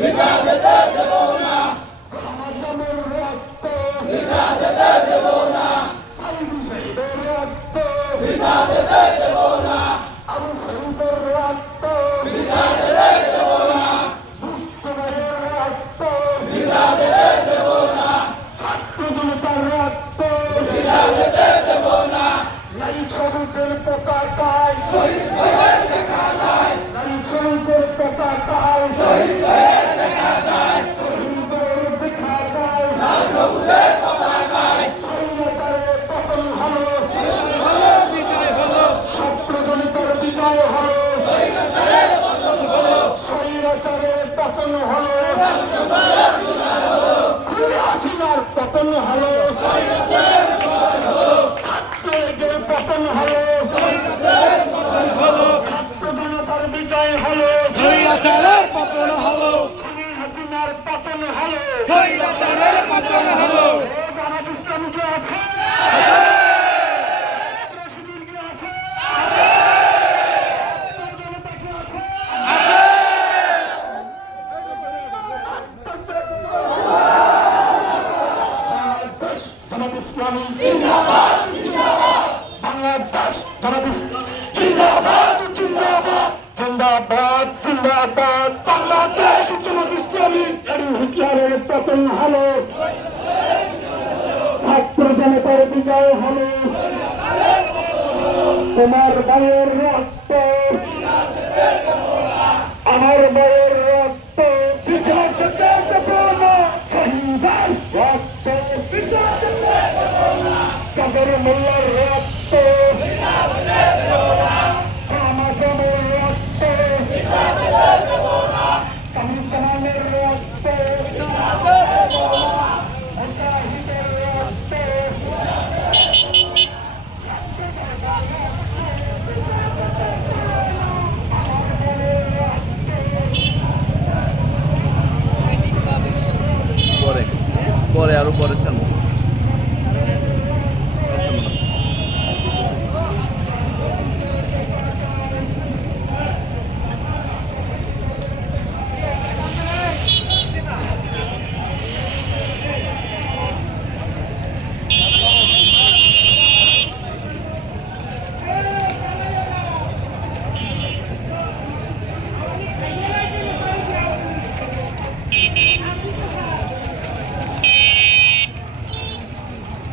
বৃথা যেতে দেব না, আমাদের রক্ত বৃথা যেতে দেব না, শহীদের রক্ত বৃথা যেতে দেব না, আবু শহীদের রক্ত বৃথা যেতে দেব না, দুঃস্থদের রক্ত বৃথা যেতে দেব না, ছাত্র জনতার রক্ত বৃথা যেতে দেব না। লাল সবুজের পতাকায় শহীদ হয়ে দেখা যায়, লাল সবুজের পতাকায় শহীদ হয়ে দেখা যায়, শহীদের দেখা যায় লাল সবুজের পতাকায় স্বৈরাচারের পতন হলো হলো বিজয় হলো, ছাত্র জনতার বিজয় হলো স্বৈরাচারের পতন হলো, স্বৈরাচারের পতন হলো খুনি হাসিনার পতন হলো স্বৈরাচারের পতন হলো, ছাত্রলীগের পতন হলো স্বৈরাচারের পতন হলো, ছাত্র জনতার বিজয় হলো স্বৈরাচারের পতন হলো, খুনি হাসিনার পতন হলো স্বৈরাচারের পতন হলো। জামাত ইসলামী কে আছে শিবির কে আছে জনতা কে আছে বাংলাদেশ জামাত ইসলামী জিন্দাবাদ জিন্দাবাদ বাংলাদেশ জামাত ইসলামী জিন্দাবাদ জিন্দাবাদ জিন্দাবাদ জিন্দাবাদ বাংলাদেশ জামাত ইসলামী এর হুঁশিয়ারের পতন হলো ছাত্র জনতার বিজয় হলো তোমার ভাইয়ের রক্ত আমার ভাইয়ের রক্ত পিছনে যেতে দেব না শহীদের রক্ত কাদের মোল্লার রক্ত আমাদের রক্ত কামিজমানের রক্ত মুজাহিদের রক্ত পরে পরে আরো পরে ছাড়বো।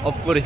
অফ করি।